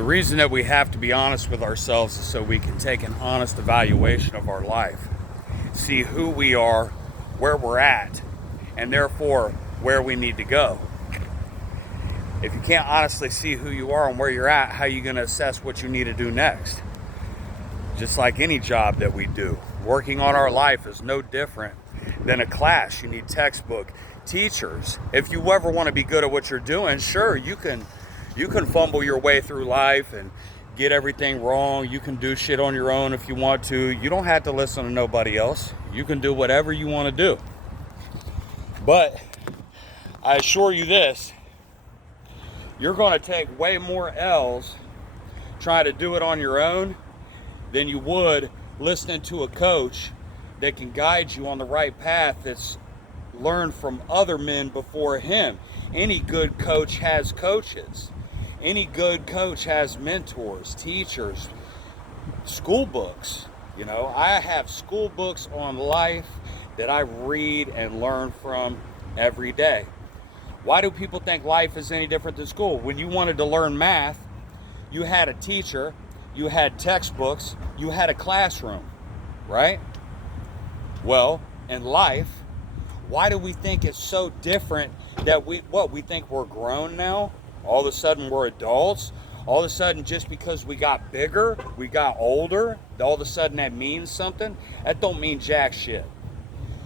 The reason that we have to be honest with ourselves is so we can take an honest evaluation of our life, see who we are, where we're at, and therefore where we need to go. If you can't honestly see who you are and where you're at, how are you going to assess what you need to do next? Just like any job that we do, working on our life is no different than a class. You need textbook, teachers. If you ever want to be good at what you're doing, sure, you can fumble your way through life and get everything wrong. You can do shit on your own if you want to. You don't have to listen to nobody else. You can do whatever you want to do. But I assure you this, you're going to take way more L's trying to do it on your own than you would listening to a coach that can guide you on the right path, that's learned from other men before him. Any good coach has coaches. Any good coach has mentors, teachers, school books. You know, I have school books on life that I read and learn from every day. Why do people think life is any different than school? When you wanted to learn math, you had a teacher, you had textbooks, you had a classroom, right? Well, in life, why do we think it's so different that we think we're grown now? All of a sudden we're adults. All of a sudden, just because we got bigger, we got older, all of a sudden that means something? That don't mean jack shit.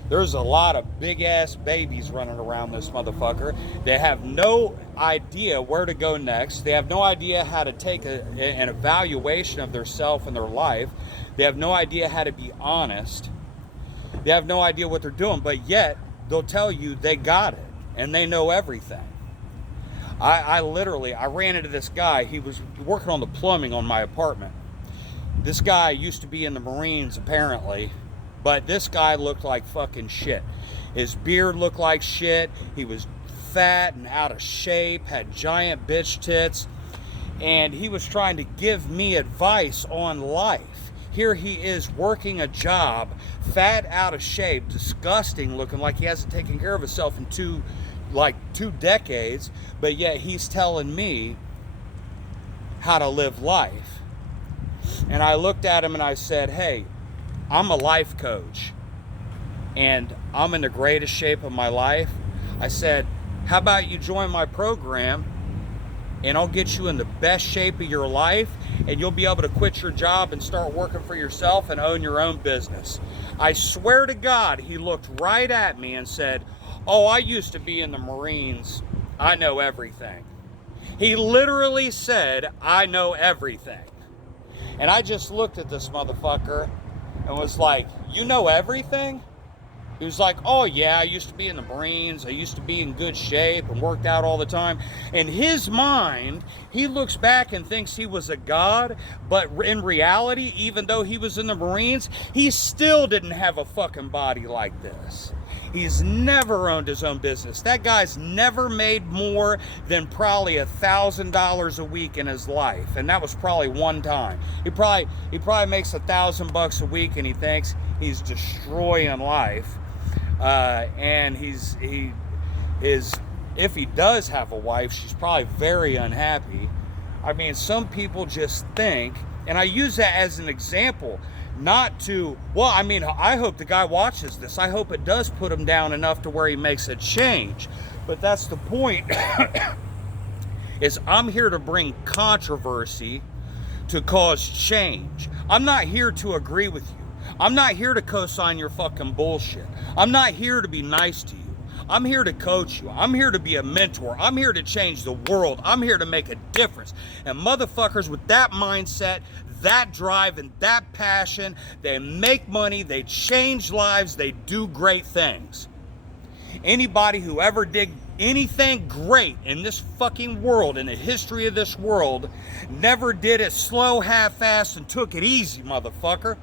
There's a lot of big ass babies running around this motherfucker. They have no idea where to go next. They have no idea how to take an evaluation of their self and their life. They have no idea how to be honest. They have no idea what they're doing, but yet they'll tell you they got it and they know everything. I ran into this guy. He was working on the plumbing on my apartment. This guy used to be in the Marines apparently, but this guy looked like fucking shit. His beard looked like shit. He was fat and out of shape, had giant bitch tits, and he was trying to give me advice on life. Here he is working a job, fat, out of shape, disgusting, looking like he hasn't taken care of himself in two decades, but yet he's telling me how to live life. And I looked at him and I said, hey, I'm a life coach and I'm in the greatest shape of my life. I said, how about you join my program and I'll get you in the best shape of your life and you'll be able to quit your job and start working for yourself and own your own business. I swear to God, he looked right at me and said, oh, I used to be in the Marines. I know everything. He literally said, I know everything. And I just looked at this motherfucker and was like, you know everything? He was like, oh yeah, I used to be in the Marines. I used to be in good shape and worked out all the time. In his mind, he looks back and thinks he was a god, but in reality, even though he was in the Marines, he still didn't have a fucking body like this. He's never owned his own business. That guy's never made more than probably $1,000 a week in his life, and that was probably one time. He probably makes $1,000 a week, and he thinks he's destroying life. And if he does have a wife, she's probably very unhappy. I mean, some people just think, and I use that as an example. Not to, well, I mean, I hope the guy watches this. I hope it does put him down enough to where he makes a change. But that's the point, is I'm here to bring controversy to cause change. I'm not here to agree with you. I'm not here to co-sign your fucking bullshit. I'm not here to be nice to you. I'm here to coach you. I'm here to be a mentor. I'm here to change the world. I'm here to make a difference. And motherfuckers with that mindset, that drive, and that passion, they make money, they change lives, they do great things. Anybody who ever did anything great in this fucking world, in the history of this world, never did it slow, half-assed, and took it easy, motherfucker.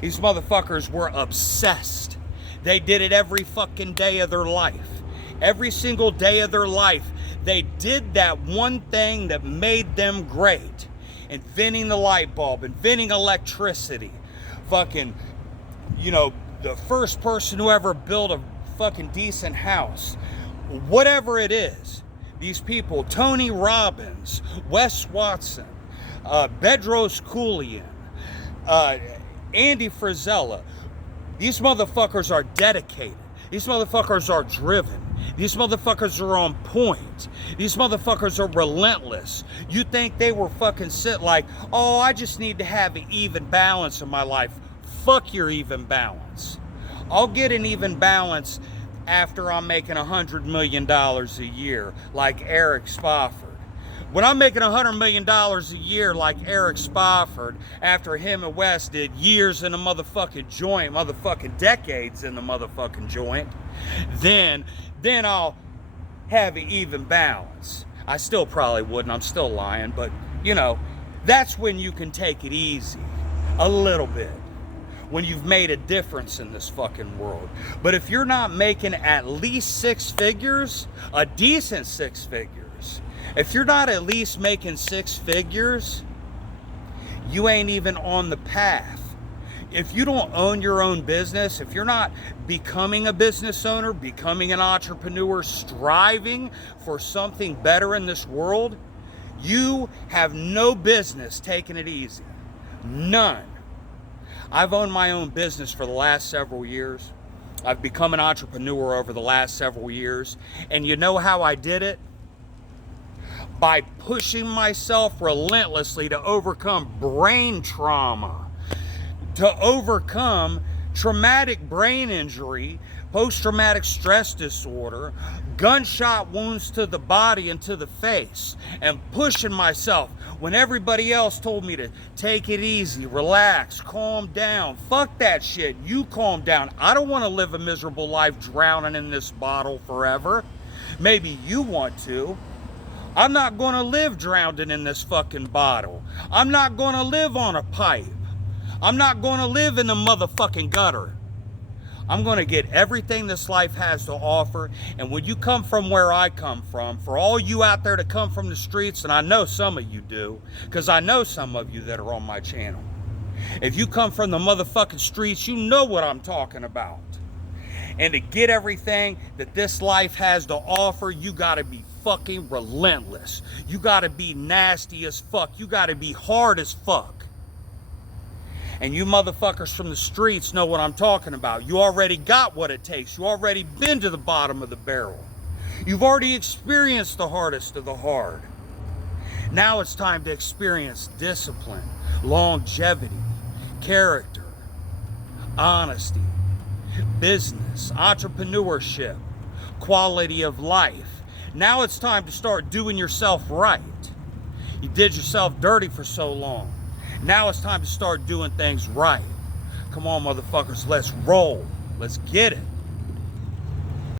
These motherfuckers were obsessed. They did it every fucking day of their life. Every single day of their life, they did that one thing that made them great. Inventing the light bulb, inventing electricity. Fucking, the first person who ever built a fucking decent house. Whatever it is, these people, Tony Robbins, Wes Watson, Bedros Keuilian, Andy Frisella. These motherfuckers are dedicated. These motherfuckers are driven. These motherfuckers are on point. These motherfuckers are relentless. You think they were fucking sit like, oh, I just need to have an even balance in my life. Fuck your even balance. I'll get an even balance after I'm making $100 million a year like Eric Spofford. When I'm making $100 million a year like Eric Spofford, after him and Wes did years in the motherfucking joint, motherfucking decades in the motherfucking joint, then I'll have an even balance. I still probably wouldn't, I'm still lying, but you know, that's when you can take it easy, a little bit, when you've made a difference in this fucking world. But if you're not making at least 6 figures, a decent 6 figures, if you're not at least making 6 figures, you ain't even on the path. If you don't own your own business, if you're not becoming a business owner, becoming an entrepreneur, striving for something better in this world, you have no business taking it easy. None. I've owned my own business for the last several years. I've become an entrepreneur over the last several years. And you know how I did it? By pushing myself relentlessly to overcome brain trauma, to overcome traumatic brain injury, post-traumatic stress disorder, gunshot wounds to the body and to the face, and pushing myself when everybody else told me to take it easy, relax, calm down. Fuck that shit. You calm down. I don't want to live a miserable life drowning in this bottle forever. Maybe you want to. I'm not going to live drowning in this fucking bottle. I'm not going to live on a pipe. I'm not going to live in the motherfucking gutter. I'm going to get everything this life has to offer. And when you come from where I come from, for all you out there to come from the streets, and I know some of you do, because I know some of you that are on my channel. If you come from the motherfucking streets, you know what I'm talking about. And to get everything that this life has to offer, you got to be fucking relentless. You got to be nasty as fuck. You got to be hard as fuck. And you motherfuckers from the streets know what I'm talking about. You already got what it takes. You already been to the bottom of the barrel. You've already experienced the hardest of the hard. Now it's time to experience discipline, longevity, character, honesty, business, entrepreneurship, quality of life. Now it's time to start doing yourself right. You did yourself dirty for so long. Now it's time to start doing things right. Come on, motherfuckers, let's roll. Let's get it.